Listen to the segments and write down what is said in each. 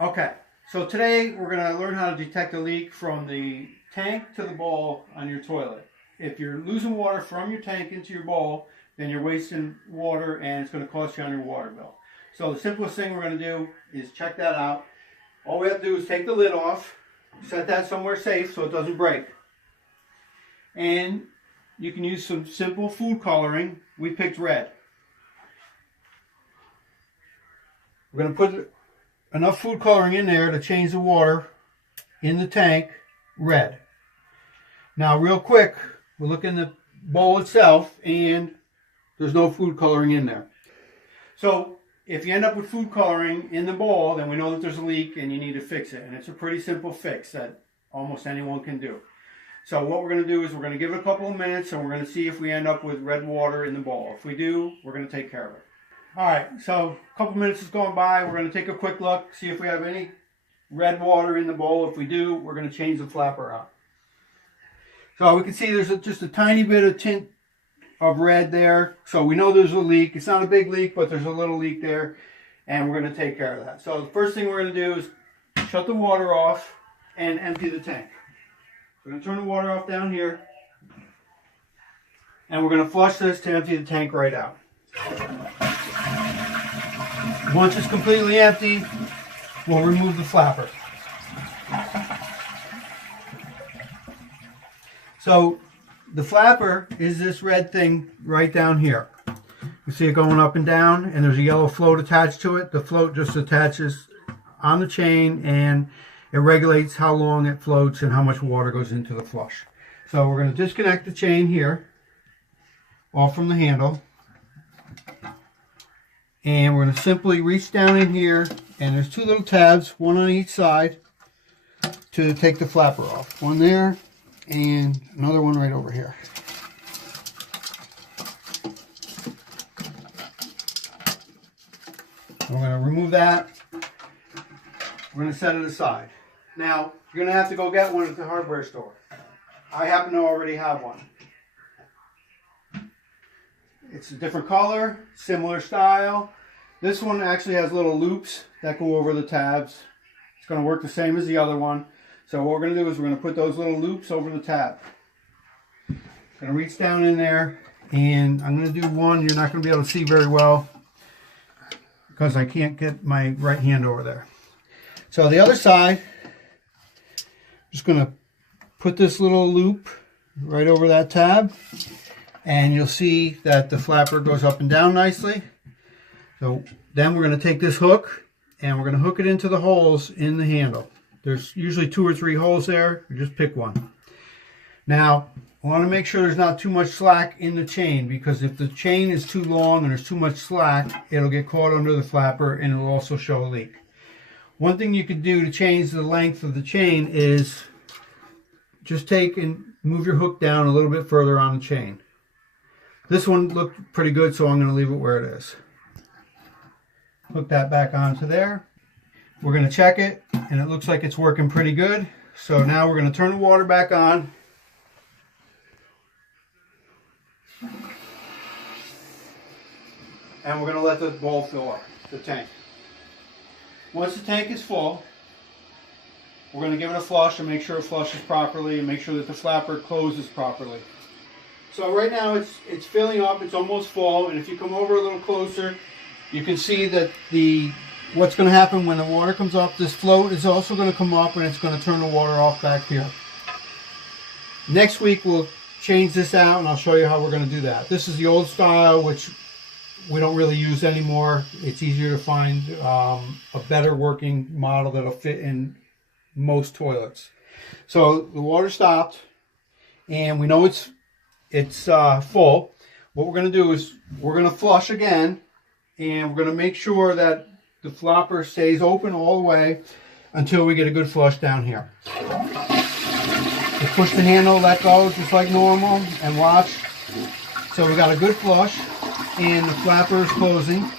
Okay, so today we're going to learn how to detect a leak from the tank to the bowl on your toilet. If you're losing water from your tank into your bowl, then you're wasting water and it's going to cost you on your water bill. So the simplest thing we're going to do is check that out. All we have to do is take the lid off, set that somewhere safe so it doesn't break. And you can use some simple food coloring. We picked red. We're going to put enough food coloring in there to change the water in the tank red. Now real quick, we'll look in the bowl itself and there's no food coloring in there. So if you end up with food coloring in the bowl, then we know that there's a leak and you need to fix it. And it's a pretty simple fix that almost anyone can do. So what we're going to do is we're going to give it a couple of minutes and we're going to see if we end up with red water in the bowl. If we do, we're going to take care of it. Alright, so a couple minutes is going by. We're going to take a quick look, see if we have any red water in the bowl. If we do, we're going to change the flapper out. So we can see there's just a tiny bit of tint of red there. So we know there's a leak. It's not a big leak, but there's a little leak there. And we're going to take care of that. So the first thing we're going to do is shut the water off and empty the tank. We're going to turn the water off down here. And we're going to flush this to empty the tank right out. Once it's completely empty, we'll remove the flapper. So the flapper is this red thing right down here. You see it going up and down, and there's a yellow float attached to it. The float just attaches on the chain, and it regulates how long it floats and how much water goes into the flush. So we're going to disconnect the chain here, off from the handle. And we're going to simply reach down in here, and there's two little tabs, one on each side, to take the flapper off. One there, and another one right over here. We're going to remove that. We're going to set it aside. Now, you're going to have to go get one at the hardware store. I happen to already have one. It's a different color, similar style. This one actually has little loops that go over the tabs. It's going to work the same as the other one. So what we're going to do is we're going to put those little loops over the tab. I'm going to reach down in there, and I'm going to do one you're not going to be able to see very well because I can't get my right hand over there. So the other side, I'm just going to put this little loop right over that tab. And you'll see that the flapper goes up and down nicely. So then we're going to take this hook and we're going to hook it into the holes in the handle. There's usually 2 or 3 holes there. You just pick one. Now, I want to make sure there's not too much slack in the chain, because if the chain is too long and there's too much slack, it'll get caught under the flapper and it'll also show a leak. One thing you could do to change the length of the chain is just take and move your hook down a little bit further on the chain. This one looked pretty good, so I'm going to leave it where it is. Hook that back onto there. We're going to check it, and it looks like it's working pretty good. So now we're going to turn the water back on. And we're going to let the bowl fill up, the tank. Once the tank is full, we're going to give it a flush and make sure it flushes properly and make sure that the flapper closes properly. So right now it's filling up, it's almost full, and if you come over a little closer, you can see that what's going to happen when the water comes off, this float is also going to come up and it's going to turn the water off back here. Next week we'll change this out and I'll show you how we're going to do that. This is the old style, which we don't really use anymore. It's easier to find a better working model that'll fit in most toilets. So the water stopped and we know it's full. What we're going to do is we're going to flush again, and we're going to make sure that the flapper stays open all the way until we get a good flush down here. You push the handle, let go just like normal, and watch. So we got a good flush, and the flapper is closing.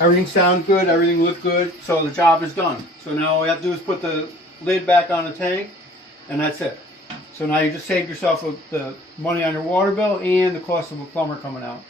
Everything sounds good, everything looked good, so the job is done. So now all we have to do is put the lid back on the tank, and that's it. So now you just saved yourself the money on your water bill and the cost of a plumber coming out.